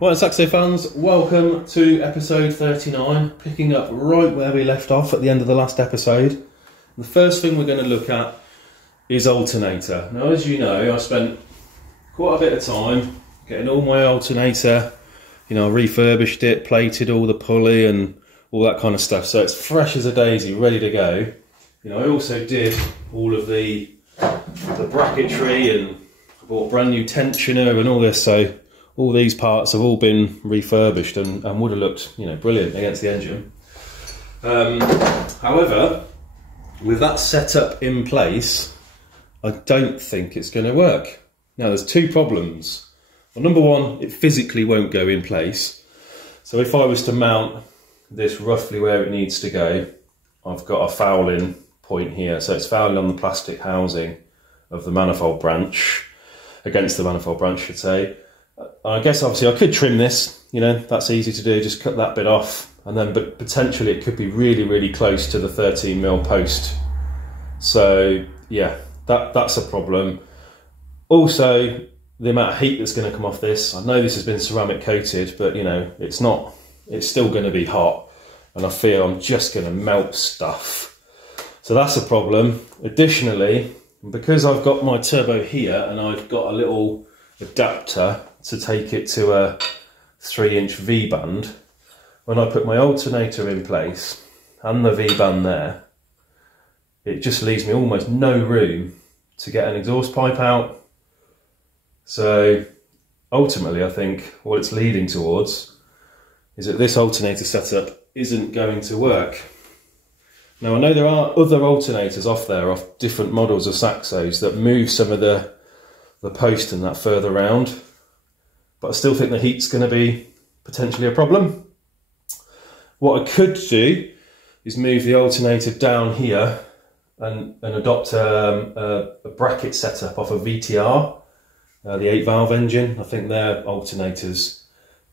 Right, Saxo fans, welcome to episode 39, picking up right where we left off at the end of the last episode. The first thing we're going to look at is alternator. Now, as you know, I spent quite a bit of time getting all my alternator, I refurbished it, plated all the pulley and all that kind of stuff, so it's fresh as a daisy, ready to go. I also did all of the bracketry and I bought a brand new tensioner and all this, so all these parts have all been refurbished and would have looked, brilliant against the engine. However, with that setup in place, I don't think it's going to work. Now, there's two problems. Well, number one, it physically won't go in place. So if I was to mount this roughly where it needs to go, I've got a fouling point here. So it's fouling on the plastic housing of the manifold branch, against the manifold branch, I should say. I guess obviously I could trim this, that's easy to do, just cut that bit off, but potentially it could be really, really close to the 13mm post. So yeah, that's a problem. Also, the amount of heat that's going to come off this, I know this has been ceramic coated, but it's still going to be hot, and I feel I'm just going to melt stuff. So that's a problem. Additionally, because I've got my turbo here and I've got a little adapter to take it to a 3-inch V-band, when I put my alternator in place and the V-band there, it just leaves me almost no room to get an exhaust pipe out. So ultimately, I think what it's leading towards is that this alternator setup isn't going to work. Now, I know there are other alternators off there, off different models of Saxos, that move some of the post and that further round, but I still think the heat's going to be potentially a problem. What I could do is move the alternator down here and adopt a bracket setup off a VTR, the 8-valve engine. I think their alternator's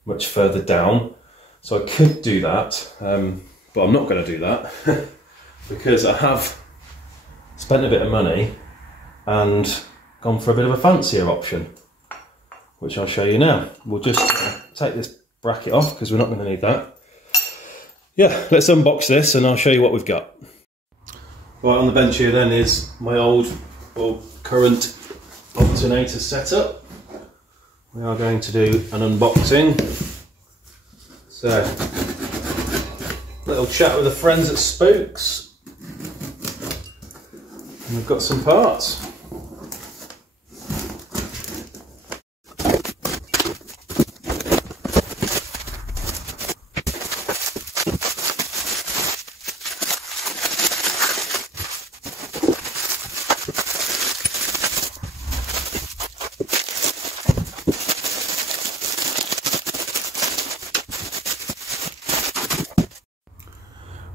much further down, so I could do that, but I'm not going to do that because I have spent a bit of money and gone for a bit of a fancier option, which I'll show you now. We'll just take this bracket off because we're not going to need that. Yeah, let's unbox this and I'll show you what we've got. Right, on the bench here then is my old or current alternator setup. We are going to do an unboxing. So, little chat with the friends at Spokes. And we've got some parts.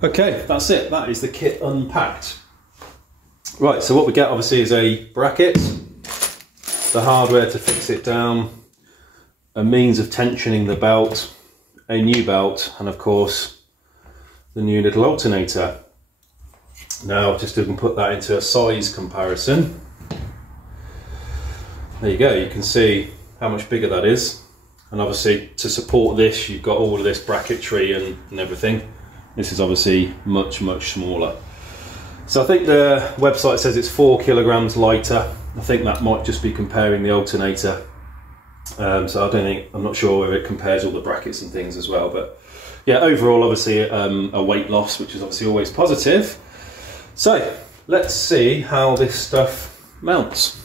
Okay, that's it. That is the kit unpacked. Right, so what we get obviously is a bracket, the hardware to fix it down, a means of tensioning the belt, a new belt, and of course the new little alternator. Now, just to put that into a size comparison, there you go, you can see how much bigger that is. And obviously to support this, you've got all of this bracketry and everything. This is obviously much, much smaller. So I think the website says it's 4 kilograms lighter. I think that might just be comparing the alternator. So I'm not sure whether it compares all the brackets and things as well. But yeah, overall, obviously a weight loss, which is obviously always positive. So let's see how this stuff mounts.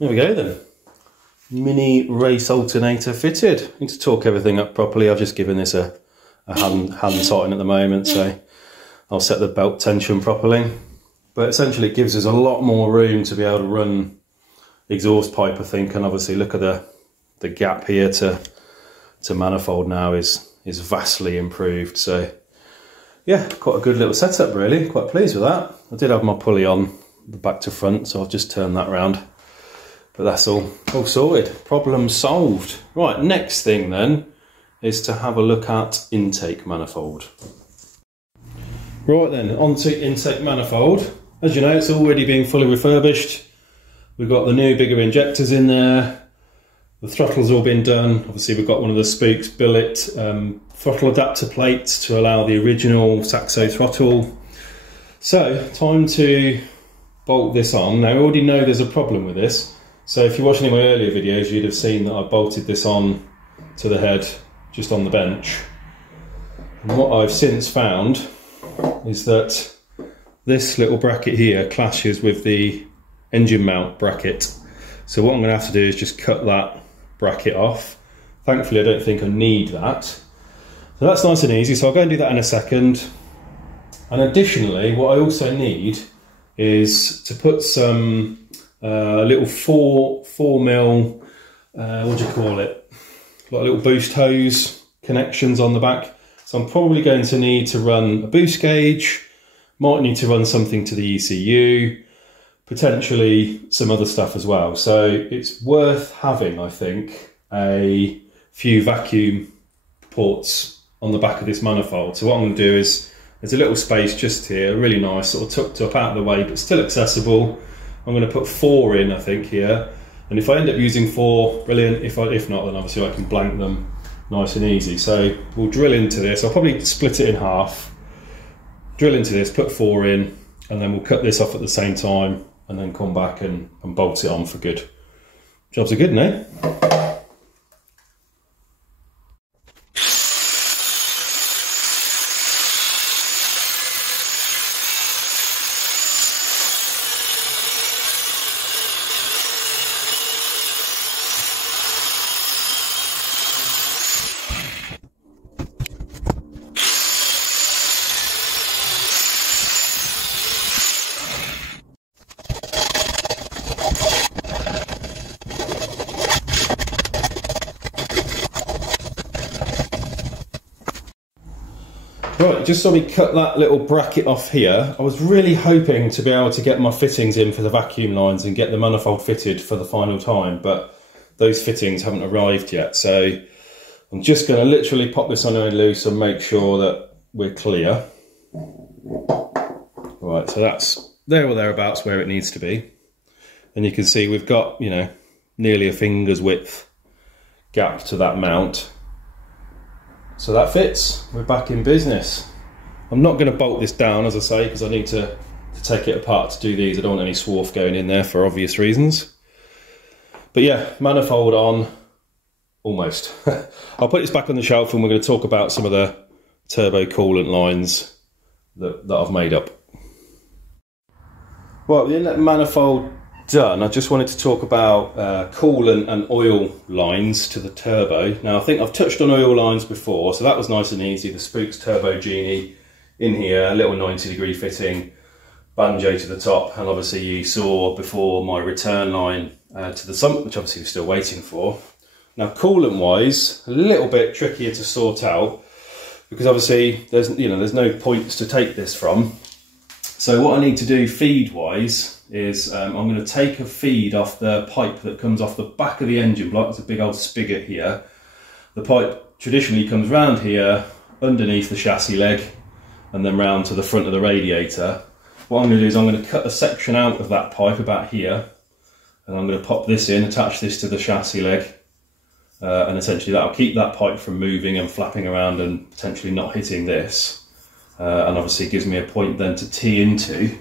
There we go then. Mini race alternator fitted. I need to torque everything up properly. I've just given this a hand tighten at the moment, so I'll set the belt tension properly. but essentially it gives us a lot more room to be able to run exhaust pipe, I think. And obviously look at the gap here to manifold now is vastly improved. So yeah, quite a good little setup really, quite pleased with that. I did have my pulley on the back to front, so I'll just turn that round. But that's all sorted, problem solved. Right, next thing then is to have a look at intake manifold. Right then, onto intake manifold. As you know, it's already been fully refurbished. We've got the new bigger injectors in there. The throttle's all been done. Obviously we've got one of the spokes billet throttle adapter plates to allow the original Saxo throttle. So, time to bolt this on. Now I already know there's a problem with this. So if you're watching any of my earlier videos, you'd have seen that I bolted this on to the head just on the bench. And what I've since found is that this little bracket here clashes with the engine mount bracket. So what I'm going to have to do is just cut that bracket off. Thankfully I don't think I need that. So that's nice and easy, so I'll go and do that in a second. And additionally, what I also need is to put some little 4mm, what do you call it? Like little boost hose connections on the back. So I'm probably going to need to run a boost gauge, might need to run something to the ECU, potentially some other stuff as well. So it's worth having, I think, a few vacuum ports on the back of this manifold. So what I'm going to do is, there's a little space just here, really nice, sort of tucked up out of the way, but still accessible. I'm going to put 4 in, I think, here. And if I end up using 4, brilliant. If not, then obviously I can blank them nice and easy. So we'll drill into this. I'll probably split it in half, drill into this, put 4 in, and then we'll cut this off at the same time and then come back and bolt it on for good. Jobs are good, no? Right, just so we cut that little bracket off here, I was really hoping to be able to get my fittings in for the vacuum lines and get the manifold fitted for the final time, but those fittings haven't arrived yet. So I'm just going to literally pop this on loose and make sure that we're clear. Right, so that's there or thereabouts where it needs to be. And you can see we've got, you know, nearly a finger's width gap to that mount. So that fits, we're back in business. I'm not going to bolt this down, as I say, because I need to take it apart to do these. I don't want any swarf going in there for obvious reasons. But yeah, manifold on, almost. I'll put this back on the shelf and we're going to talk about some of the turbo coolant lines that I've made up. Well, the inlet manifold done, I just wanted to talk about coolant and oil lines to the turbo. Now I think I've touched on oil lines before, so that was nice and easy. The Spooks Turbo Genie in here, a little 90-degree fitting, banjo to the top, and obviously you saw before my return line to the sump, which obviously we're still waiting for. Now coolant wise, a little bit trickier to sort out because obviously there's no points to take this from. So what I need to do feed wise is I'm going to take a feed off the pipe that comes off the back of the engine block. It's a big old spigot here. The pipe traditionally comes round here, underneath the chassis leg, and then round to the front of the radiator. What I'm going to do is I'm going to cut a section out of that pipe about here, and I'm going to pop this in, attach this to the chassis leg, and essentially that'll keep that pipe from moving and flapping around and potentially not hitting this. And obviously it gives me a point then to tee into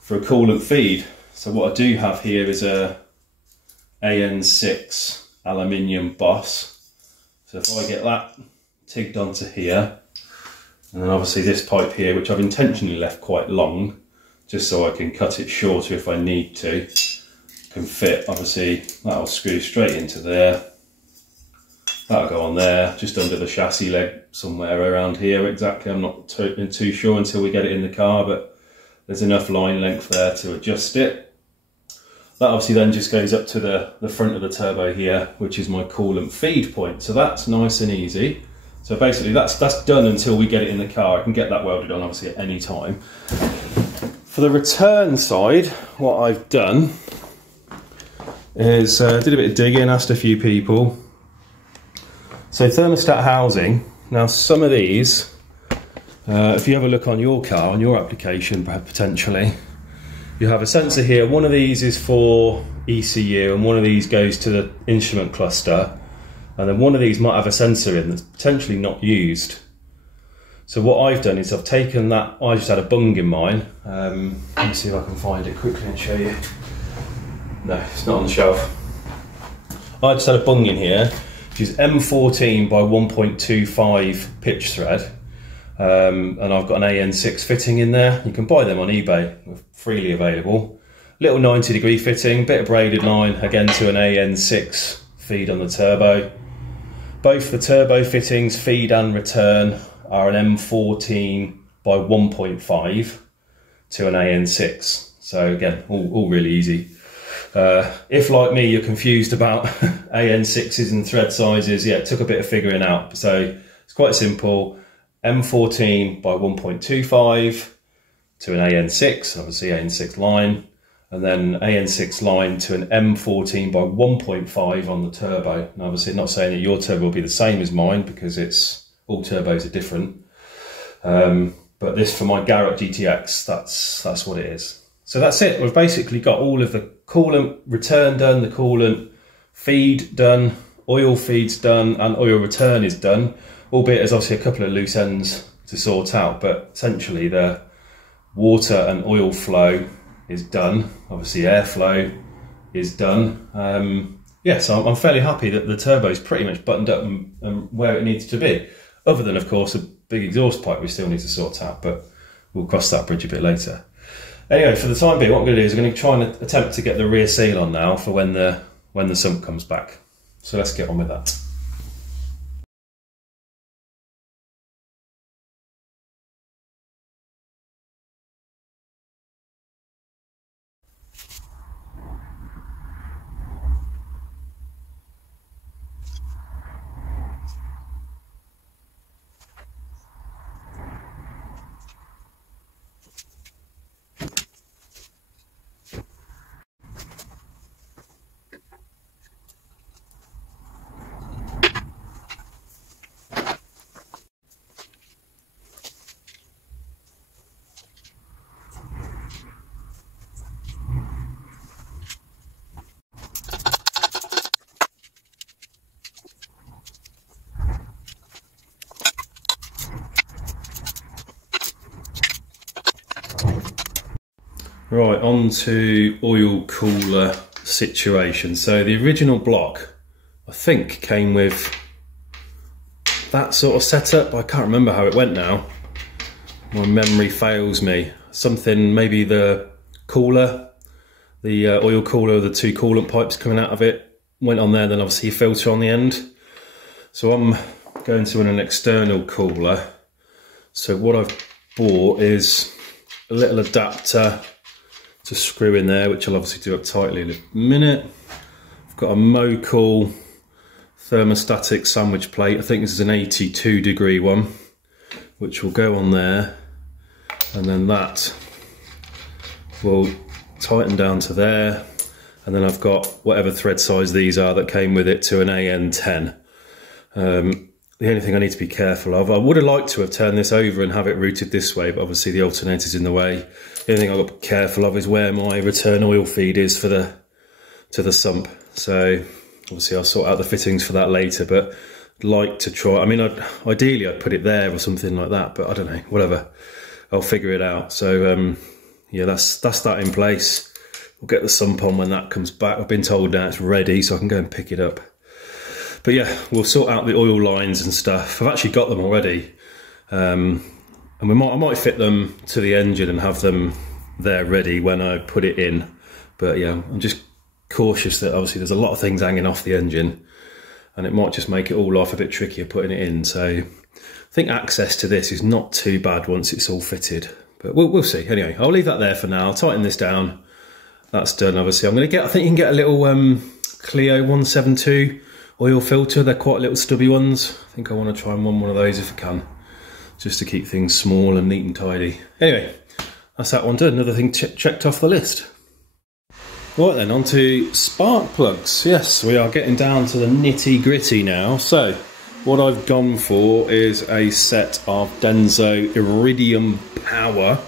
for a coolant feed. So what I do have here is a AN6 aluminium boss. So if I get that tigged onto here, and then obviously this pipe here, which I've intentionally left quite long, just so I can cut it shorter if I need to, can fit, obviously that'll screw straight into there. That'll go on there, just under the chassis leg, somewhere around here exactly. I'm not too sure until we get it in the car, but there's enough line length there to adjust it. That obviously then just goes up to the front of the turbo here, which is my coolant feed point. So that's nice and easy. So basically that's done until we get it in the car. I can get that welded on obviously at any time. For the return side, what I've done is did a bit of digging, asked a few people. So thermostat housing, now some of these, if you have a look on your car, on your application potentially, you have a sensor here. One of these is for ECU and one of these goes to the instrument cluster, and then one of these might have a sensor in that's potentially not used. So what I've done is I've taken that, I just had a bung in mine. Let me see if I can find it quickly and show you. No, it's not on the shelf. I just had a bung in here, which is M14 by 1.25 pitch thread. And I've got an AN6 fitting in there. You can buy them on eBay, they're freely available. Little 90-degree fitting, bit of braided line, again to an AN6 feed on the turbo. Both the turbo fittings, feed and return, are an M14 by 1.5 to an AN6. So again, all really easy. If like me you're confused about AN6s and thread sizes, yeah, it took a bit of figuring out. So it's quite simple. M14 by 1.25 to an AN6, obviously AN6 line, and then AN6 line to an M14 by 1.5 on the turbo. And obviously not saying that your turbo will be the same as mine because all turbos are different. But this for my Garrett GTX, that's what it is. So that's it. We've basically got all of the coolant return done, the coolant feed done, oil feeds done, and oil return is done. Albeit there's obviously a couple of loose ends to sort out, but essentially the water and oil flow is done. Obviously airflow is done. Yeah, so I'm fairly happy that the turbo is pretty much buttoned up and where it needs to be. Other than, of course, a big exhaust pipe we still need to sort out, but we'll cross that bridge a bit later. Anyway, for the time being, what I'm going to do is I'm going to try and attempt to get the rear seal on now for when the sump comes back. So let's get on with that. Right, on to oil cooler situation. So the original block, I think, came with that sort of setup. I can't remember how it went now. My memory fails me. Something, maybe the cooler, the oil cooler, the two coolant pipes coming out of it went on there, then obviously a filter on the end. So I'm going to an external cooler. So what I've bought is a little adapter to screw in there, which I'll obviously do up tightly in a minute. I've got a Mocal thermostatic sandwich plate. I think this is an 82-degree one, which will go on there, and then that will tighten down to there. And then I've got whatever thread size these are that came with it to an AN10. The only thing I need to be careful of, I would have liked to have turned this over and have it routed this way, but obviously the alternator's in the way. The only thing I've got to be careful of is where my return oil feed is for to the sump. So obviously I'll sort out the fittings for that later, but I'd like to try, I mean, ideally I'd put it there or something like that, but I don't know, whatever. I'll figure it out. So yeah, that's that in place. We'll get the sump on when that comes back. I've been told now it's ready, so I can go and pick it up. But yeah, we'll sort out the oil lines and stuff. I've actually got them already. And I might fit them to the engine and have them there ready when I put it in. But yeah, I'm just cautious that obviously there's a lot of things hanging off the engine, and it might just make it all life a bit trickier putting it in. So I think access to this is not too bad once it's all fitted. But we'll see. Anyway, I'll leave that there for now. I'll tighten this down. That's done, obviously. I'm going to get, I think you can get a little Clio 172 oil filter. They're quite little stubby ones. I think I want to try and run one of those if I can, just to keep things small and neat and tidy. Anyway, that's that one done. Another thing checked off the list. Right then, on to spark plugs. Yes, we are getting down to the nitty gritty now. So, what I've gone for is a set of Denso Iridium Power.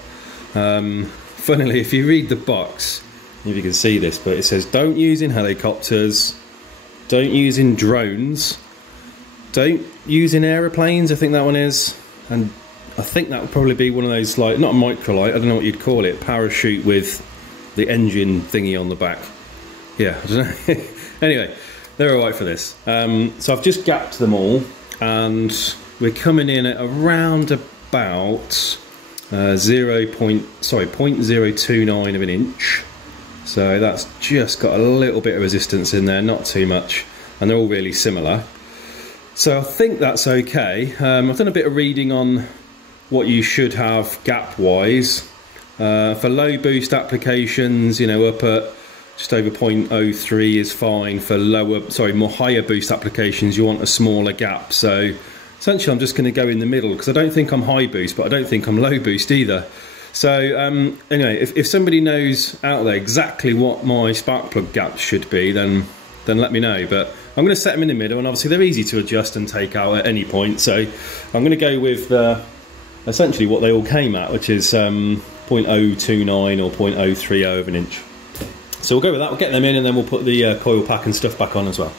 Funnily, if you read the box, if you can see this, but it says don't use in helicopters, don't use in drones, don't use in aeroplanes, I think that one is. And I think that would probably be one of those, like, not a microlight, I don't know what you'd call it, parachute with the engine thingy on the back. Yeah, I don't know. Anyway, they're alright for this. So I've just gapped them all, and we're coming in at around about 0.029 of an inch. So that's just got a little bit of resistance in there, not too much, and they're all really similar. So I think that's okay. I've done a bit of reading on what you should have gap-wise. For low boost applications, you know, up at just over 0.03 is fine. For more higher boost applications, you want a smaller gap. So essentially I'm just going to go in the middle, because I don't think I'm high boost, but I don't think I'm low boost either. So anyway, if somebody knows out there exactly what my spark plug gaps should be, then let me know. But I'm going to set them in the middle, and obviously they're easy to adjust and take out at any point. So I'm going to go with essentially what they all came at, which is 0.029 or 0.030 of an inch. So we'll go with that, we'll get them in, and then we'll put the coil pack and stuff back on as well.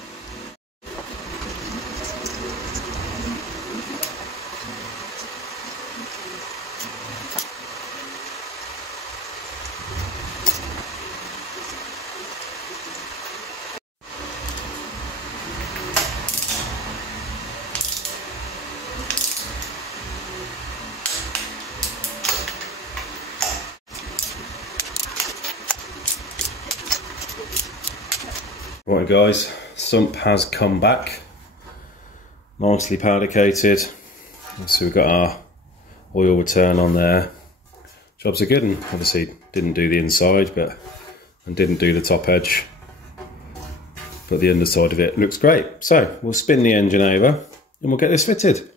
Right guys, sump has come back, nicely powder coated. So we've got our oil return on there. Jobs are good, and obviously didn't do the inside, and didn't do the top edge, but the underside of it looks great. So we'll spin the engine over and we'll get this fitted.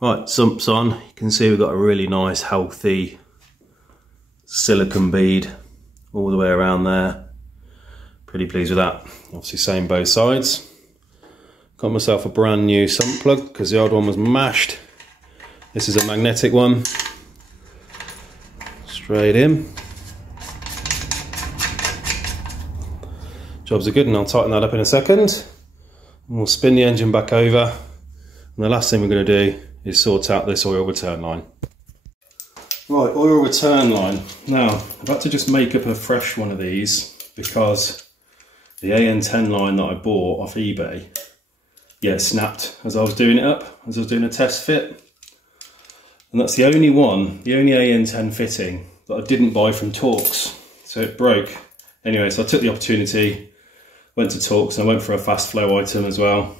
Right, sump's on. You can see we've got a really nice healthy silicone bead all the way around there. Pretty pleased with that. Obviously same both sides. Got myself a brand new sump plug because the old one was mashed. This is a magnetic one. Straight in. Jobs are good, and I'll tighten that up in a second. And we'll spin the engine back over. And the last thing we're going to do is sort out this oil return line. Right, oil return line. Now, I've had to just make up a fresh one of these because the AN10 line that I bought off eBay, yeah, snapped as I was doing it up, as I was doing a test fit. And that's the only one, the only AN10 fitting that I didn't buy from Torx, so it broke. Anyway, so I took the opportunity, went to Torx, and I went for a fast flow item as well.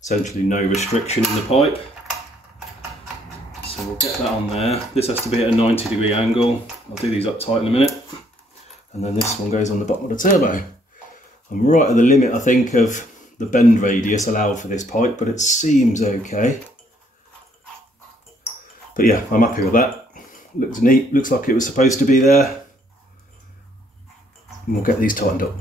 Essentially no restriction in the pipe. So we'll get that on there. This has to be at a 90-degree angle. I'll do these up tight in a minute. And then this one goes on the bottom of the turbo. I'm right at the limit, I think, of the bend radius allowed for this pipe, but it seems okay. But yeah, I'm happy with that. Looks neat, looks like it was supposed to be there. And we'll get these tightened up.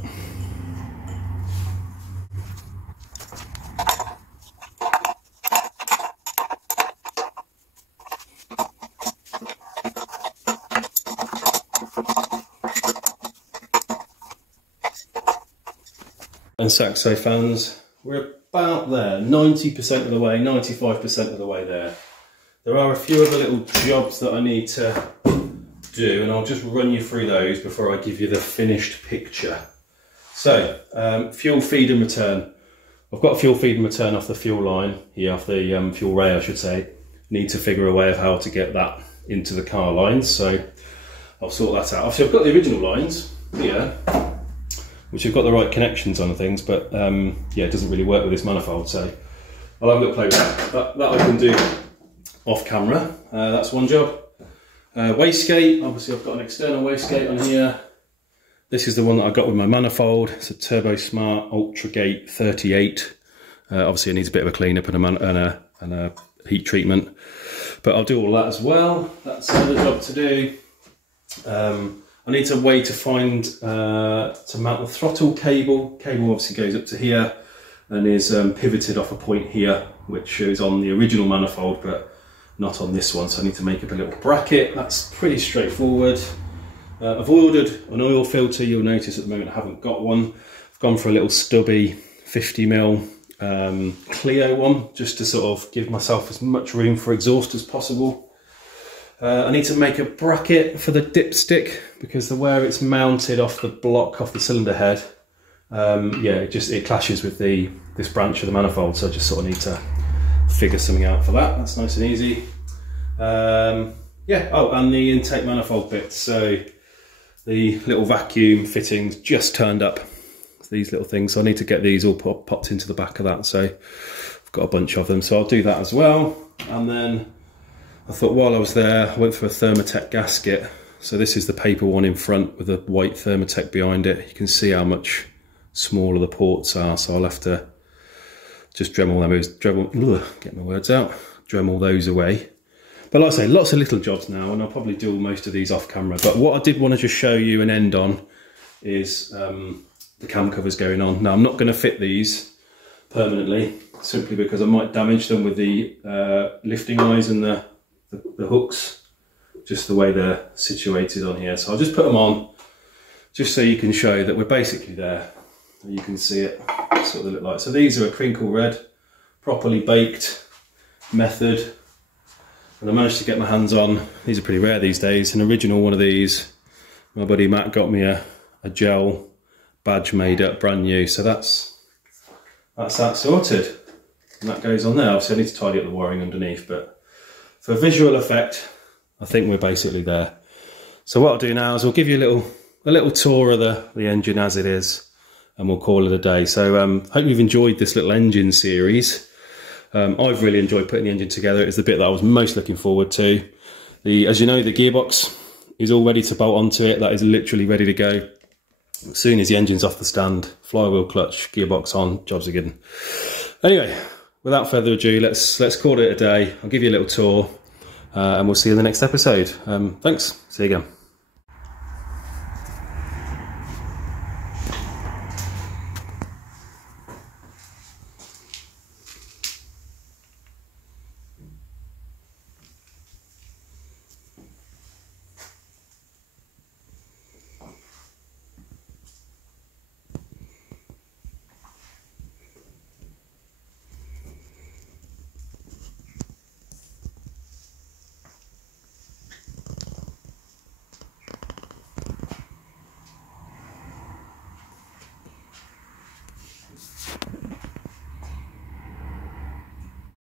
And Saxo fans, we're about there, 90% of the way, 95% of the way there. There are a few other little jobs that I need to do, and I'll just run you through those before I give you the finished picture. So, fuel feed and return. I've got a fuel feed and return off the fuel line here, off the fuel ray I should say. Need to figure a way of how to get that into the car lines, so I'll sort that out. Obviously I've got the original lines here, which have got the right connections on things, but yeah, it doesn't really work with this manifold, so I'll have a little play with that. That I can do off camera. That's one job. Wastegate, obviously I've got an external wastegate on here. This is the one that I got with my manifold. It's a Turbo Smart UltraGate 38. Obviously it needs a bit of a clean up and a heat treatment, but I'll do all that as well. That's another job to do. I need a way to find, to mount the throttle cable. Cable obviously goes up to here and is pivoted off a point here, which is on the original manifold, but not on this one. So I need to make up a little bracket. That's pretty straightforward. I've ordered an oil filter. You'll notice at the moment I haven't got one. I've gone for a little stubby 50mm Clio one, just to sort of give myself as much room for exhaust as possible. I need to make a bracket for the dipstick, because where it's mounted off the block, off the cylinder head, yeah, it clashes with this branch of the manifold, so I just sort of need to figure something out for that. That's nice and easy. Yeah, oh, and the intake manifold bits. So the little vacuum fittings just turned up. These little things, so I need to get these all popped into the back of that. So I've got a bunch of them, so I'll do that as well. And then I thought while I was there, I went for a Thermatec gasket. So this is the paper one in front with a white Thermatec behind it. You can see how much smaller the ports are, so I'll have to just Dremel those away. But like I say, lots of little jobs now, and I'll probably do most of these off camera. But what I did want to just show you and end on is the cam covers going on. Now I'm not going to fit these permanently, simply because I might damage them with the lifting eyes and the hooks, just the way they're situated on here. So I'll just put them on, just so you can show that we're basically there. You can see it, sort of look like. So these are a crinkle red, properly baked method, and I managed to get my hands on, these are pretty rare these days, an original one of these. My buddy Matt got me a gel badge made up, brand new. So that's that sorted, and that goes on there. Obviously I need to tidy up the wiring underneath, but for visual effect, I think we're basically there. So what I'll do now is I'll give you a little tour of the engine as it is, and we'll call it a day. So hope you've enjoyed this little engine series. I've really enjoyed putting the engine together. It's the bit that I was most looking forward to. As you know, the gearbox is all ready to bolt onto it. That is literally ready to go. As soon as the engine's off the stand, flywheel, clutch, gearbox on, jobs are good. Anyway, without further ado, let's call it a day. I'll give you a little tour, and we'll see you in the next episode. Thanks. See you again.